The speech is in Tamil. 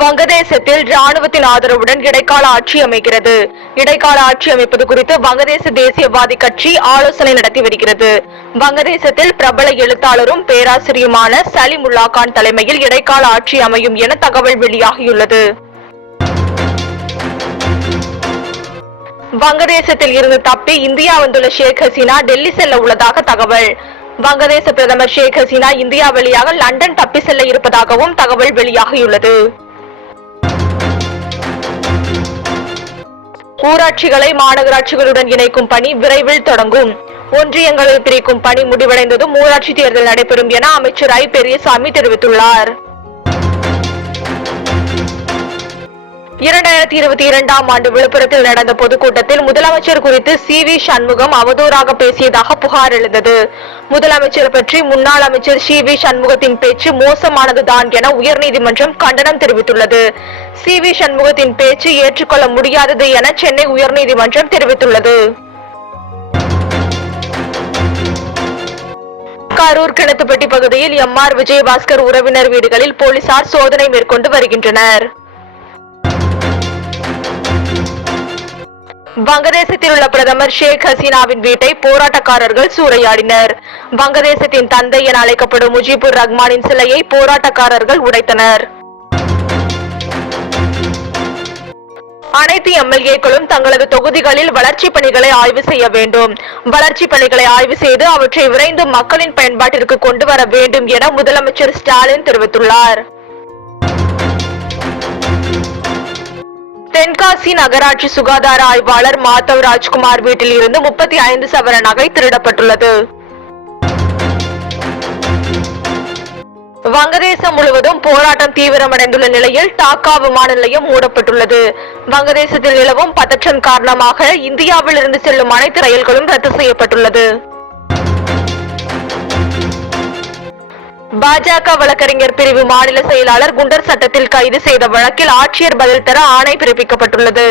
வங்கதேசத்தில் ராணுவத்தின் ஆதரவுடன் இடைக்கால ஆட்சி அமைகிறது. இடைக்கால ஆட்சி அமைப்பது குறித்து வங்கதேச தேசியவாதி கட்சி ஆலோசனை நடத்தி வருகிறது. வங்கதேசத்தில் பிரபல எழுத்தாளரும் பேராசிரியருமான சலீம் உல்லா கான் தலைமையில் இடைக்கால ஆட்சி அமையும் என தகவல் வெளியாகியுள்ளது. வங்கதேசத்தில் இருந்து தப்பி இந்தியா வந்துள்ள ஷேக் ஹசீனா டெல்லி செல்ல உள்ளதாக தகவல். வங்கதேச பிரதமர் ஷேக் ஹசீனா இந்தியா வழியாக லண்டன் தப்பி செல்ல இருப்பதாகவும் தகவல் வெளியாகியுள்ளது. ஊராட்சிகளை மாநகராட்சிகளுடன் இணைக்கும் பணி விரைவில் தொடங்கும். ஒன்றியங்களை பிரிக்கும் பணி முடிவடைந்ததும் ஊராட்சி தேர்தல் நடைபெறும் என அமைச்சர் ஐ. பெரியசாமி தெரிவித்துள்ளார். இரண்டாயிரத்தி இருபத்தி இரண்டாம் ஆண்டு விழுப்புரத்தில் நடந்த பொதுக்கூட்டத்தில் முதலமைச்சர் குறித்து சி வி சண்முகம் அவதூறாக பேசியதாக புகார் எழுந்தது. முதலமைச்சர் பற்றி முன்னாள் அமைச்சர் சி வி சண்முகத்தின் பேச்சு மோசமானதுதான் என உயர்நீதிமன்றம் கண்டனம் தெரிவித்துள்ளது. சி வி சண்முகத்தின் பேச்சு ஏற்றுக்கொள்ள முடியாதது என சென்னை உயர்நீதிமன்றம் தெரிவித்துள்ளது. கரூர் கிணத்துப்பட்டி பகுதியில் எம் ஆர் விஜயபாஸ்கர் உறவினர் வீடுகளில் போலீசார் சோதனை மேற்கொண்டு வருகின்றனர். வங்கதேசத்தில் உள்ள பிரதமர் ஷேக் ஹசீனாவின் வீட்டை போராட்டக்காரர்கள் சூறையாடினர். வங்கதேசத்தின் தந்தை என அழைக்கப்படும் முஜிபுர் ரஹ்மானின் சிலையை போராட்டக்காரர்கள் உடைத்தனர். அனைத்து எம்எல்ஏக்களும் தங்களது தொகுதிகளில் வளர்ச்சிப் பணிகளை ஆய்வு செய்ய வேண்டும். வளர்ச்சிப் பணிகளை ஆய்வு செய்து அவற்றை விரைந்து மக்களின் பயன்பாட்டிற்கு கொண்டு வர வேண்டும் என முதலமைச்சர் ஸ்டாலின் தெரிவித்துள்ளார். தென்காசி நகராட்சி சுகாதார ஆய்வாளர் மாதவ் ராஜ்குமார் வீட்டில் இருந்து முப்பத்தி ஐந்து சவர நகை திருடப்பட்டுள்ளது. வங்கதேசம் முழுவதும் போராட்டம் தீவிரமடைந்துள்ள நிலையில் டாக்கா விமான நிலையம் மூடப்பட்டுள்ளது. வங்கதேசத்தில் நிலவும் பதற்றம் காரணமாக இந்தியாவில் இருந்து செல்லும் அனைத்து ரயில்களும் ரத்து செய்யப்பட்டுள்ளது. பாஜக வழக்கறிஞர் பிரிவு மாநில செயலாளர் குண்டர் சட்டத்தில் கைது செய்த வழக்கில் ஆட்சியர் பதில் தர ஆணை பிறப்பிக்கப்பட்டுள்ளது.